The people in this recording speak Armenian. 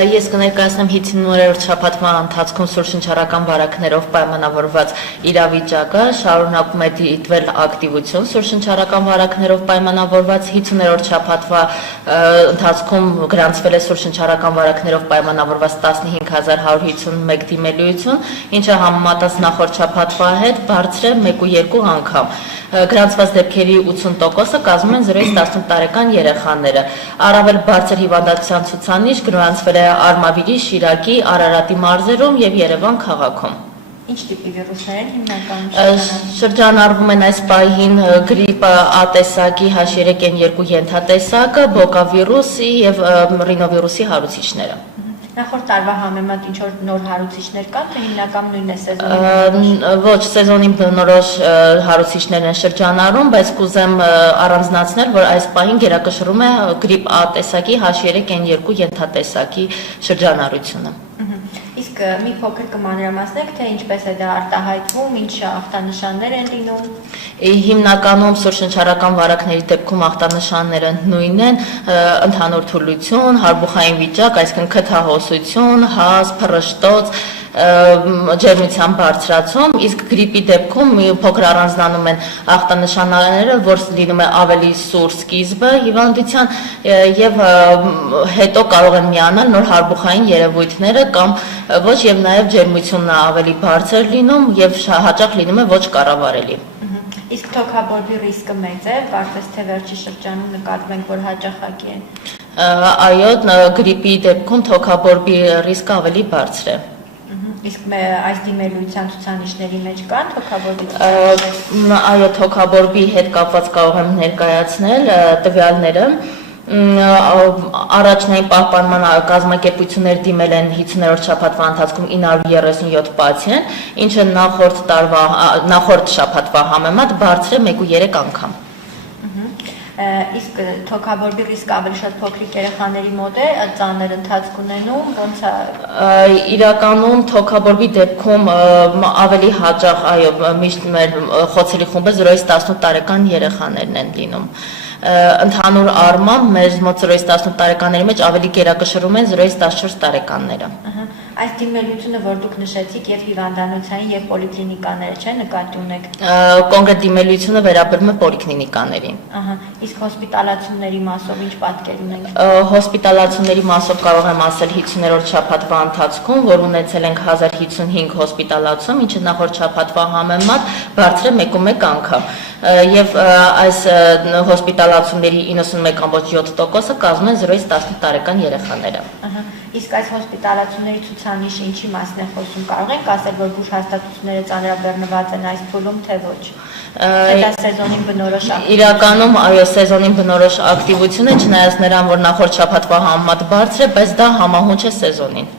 Ես կներկայացնեմ 50-րդ շաբաթվա ընթացքում սուրշնչարական վարակներով պայմանավորված իրավիճակը, շարունակում է դիտվել ակտիվություն սուրշնչարական վարակներով պայմանավորված 50-րդ շաբաթվա ընթացքում գրանցվել է սուրշնչարական վարակներով պայմանավորված 15151 դիմելիություն, ինչը համեմատած նախորդ շաբաթվա հետ բարձր է 1.2 անգամ։ Գրանցված դեպքերի 80%-ը կազմում են 0-ից 18 տարեկան երեխաները։ Առավել բարձր հիվանդության ցուցանիշ գրանցվել է Արմավիրի, Շիրակի, Արարատի մարզերում եւ Երևան քաղաքում։ Ինչ տիպի վիրուսներ են հիմնականում շրջանառվում են այս պահին գրիպ A տեսակի H3N2 ենթատեսակը, բոկավիրուսի եւ ռինովիրուսի հարուցիչները։ Նախորդ տարվա համեմատ ինչ որ նոր հարուցիչներ կան, թե հիմնականում նույնն է սեզոնի։ Ոչ, սեզոնին բնորոշ հարուցիչներ են շրջանառում, բայց կուզեմ առանձնացնել, որ այս պահին գերակշռում է գրիպ A տեսակի H3N2 ենթատեսակի շրջանառությունը։ Իսկ մի փոքր կմանրամասնեք, թե ինչպես է դա արտահայտվում, ինչ ախտանշաններ են լինում։ Հիմնականում սուրշնչարական վարակների դեպքում ախտանշանները նույնն են՝ ընդհանուր թուլություն, հարբուխային վիճակ, այսինքն քթահոսություն, հազ, փռշտոց, ջերմության բարձրացում, իսկ գրիպի դեպքում մի փոքր առանձնանում են ախտանշանները, որ լինում է ավելի սուր սկիզբը հիվանդության եւ հետո կարող են միանալ նոր հարբուխային երևույթները կամ ոչ եւ նաեւ ջերմությունն ավելի բարձր լինում եւ հաճախ լինում է ոչ կառավարելի։ Իսկ թոքաբորբի ռիսկը մեծ է, որպես թե վերջի շրջանում նկատվենք, որ հաճախակի են։ Այո, գրիպի դեպքում թոքաբորբի ռիսկը ավելի բարձր է։ Իսկ այս դիմելիության ցուցանիշների մեջ կան թոքաբորբի ցուցանիշներ։ Այո, թոքաբորբի հետ կապված կարող եմ ներկայացնել տվյալները։ Առաջնային պահպանման կազմակերպություններ դիմել են 50-րդ շաբաթվա ընթացքում 937 պացիենտ, ինչը նախորդ շաբաթվա համեմատ բարձր է 1.3 անգամ։ Իսկ թոքաբորբի ռիսկը ավելի շատ փոքրիկ երեխաների մոտ է, ծանր ընթացք ունենում, ոնց է։ Իրականում թոքաբորբի դեպքում ավելի հաճախ, այո, միշտ մեր խոցելի խումբը 0-ից 18 տարեկան երեխաներն են լինում։ Ընդհանուր առմամբ մեր մոտ 0-ից 18 տարեկանների մեջ ավելի գերակշռում են 0-ից 14 տարեկանները։ Այս դիմելիությունը, որ դուք նշեցիք, եւ հիվանդանոցային եւ պոլիկլինիկաները, չէ՞, նկատի ունեք։ Կոնկրետ դիմելիությունը վերաբերում է պոլիկլինիկաներին։ Իսկ հոսպիտալացումների մասով ինչ պատկեր ունենք։ Հոսպիտալացումների մասով կարող եմ ասել 50-րդ շաբաթվա ընթացքում, որ ունեցել ենք 1055 հոսպիտալացում, ինչը նախորդ շաբաթվա համեմատ բարձր է 1.1 անգամ։ Եվ այս հոսպիտալացումների 91.7%-ը կազմում են 0-ից 18 տարեկան երեխաները։ Իսկ այս հոսպիտալացումների ցուցանիշը ինչի մասն է խոսում, կարող ենք ասել, որ բուժ հաստատությունները ծանրաբեռնված են այս փուլում, թե ոչ։ Դա սեզոնին բնորոշ ակտիվություն։ Իրականում, այո, սեզոնին բնորոշ ակտիվություն է, չնայած նրան, որ նախորդ շաբաթվա համեմատ բարձր է, բայց դա համահունչ է սեզոնին։